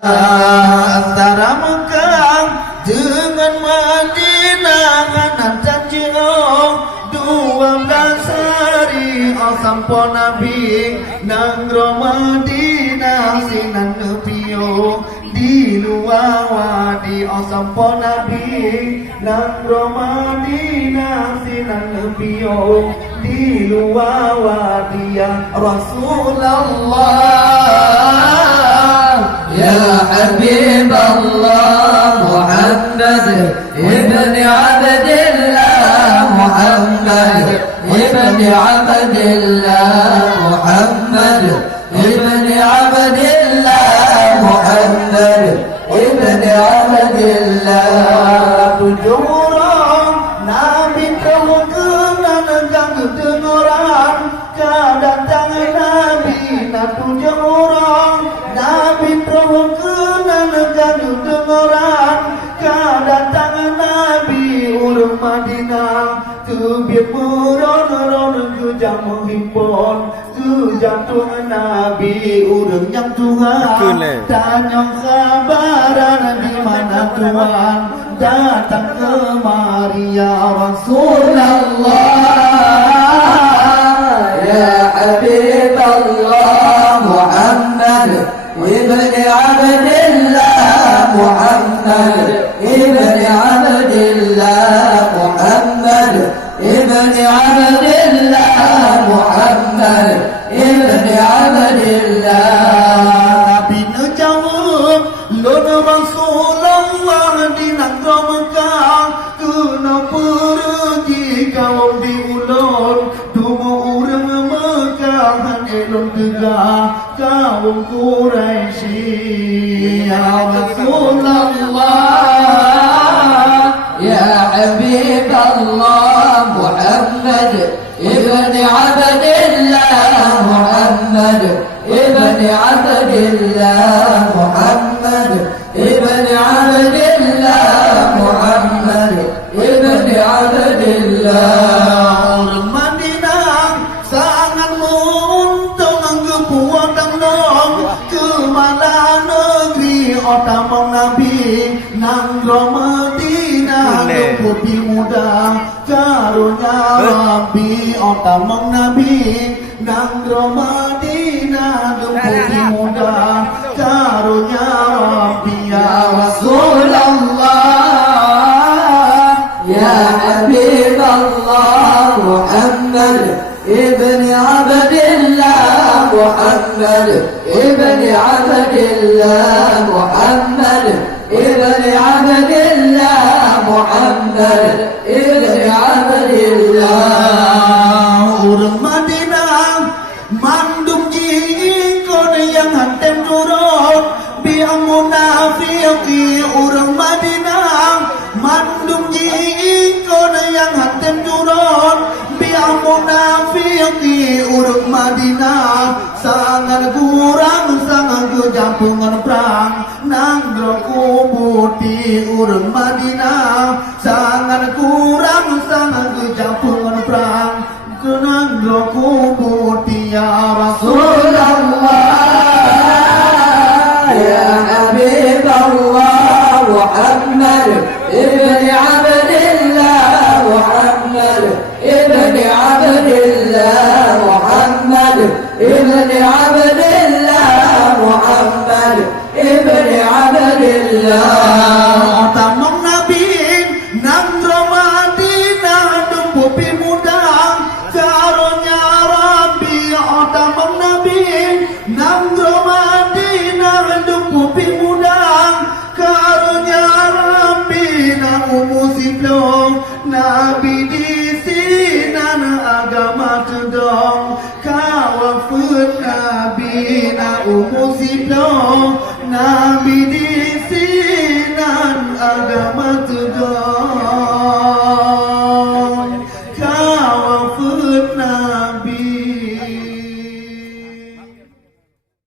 Antara Mekah dengan Madinah nanti jauh 12 hari sampai Nabi nanggro Madinah sinan nepio di luar wadi sampai Nabi nanggro Madinah sinan nepio di luar wadi ya Rasulullah يا حبيب الله محمد ابن عبد الله محمد ابن عبد الله محمد ابن عبد الله محمد ابن عبد الله Tujuran Nabi terkenal dan kedengaran kedatangan Nabi na tujuran Nabi terkenal dan kedengaran kedatangan Nabi urang Madinah kebiar meron-ron kejam menghimpun kejantung Nabi urang yang Tuhan tanya kabaran di mana Tuhan datang kemari ya Rasulullah ya Habib Allah Muhammad ibn Abdillah Muhammad ibn Abdillah Muhammad ibn Abdillah Muhammad ibn Abdillah Nabi ngejawab lona Rasulullah di negara Mekah kena pergi kau diulun dua orang Mekah elon gegah kaum Quraisy ya Rasulullah ya Habib Allah Muhammad ibn Abdillah Muhammad ibn Abdillah Muhammad ibn Abdillah Muhammad ibn Abdillah orang Madinah sangat menuntung kepuatan dong ke mana negeri otamong Nabi nanggro Madinah putih muda karunia Rabbi otamong Nabi nanggro Madinah putih muda karunia Rabbi ya Rasulullah ya Habib Allah Muhammad ibn Abdillah Muhammad ibn Abdillah Muhammad ibn Abdillah Muhammad ibn Abdillah orang Madinah mandum jingkon yang hantem turun biang munafiki orang Madinah mandum jingkon yang hantem turun biang munafiki orang Madinah sangat kurang sangat kejampungan perang nanggro kubuti orang Madinah sangat kurang sangat kejampungan perang kenangro kubuti ya Rasulullah ya Habib Allah Muhammad ibn Abdillah Muhammad ibn Abdillah Muhammad ibn Abdillah Muhammad ibn Abdillah otamong Nabi nanggro Madinah dumpupi muda karunia Rabbi otamong Nabi nanggro Madinah dumpupi muda karunia Rabbi na umusiplo Nabi di sinan agama tedong kawafut Nabi na umusiplo Nabi di sinan agama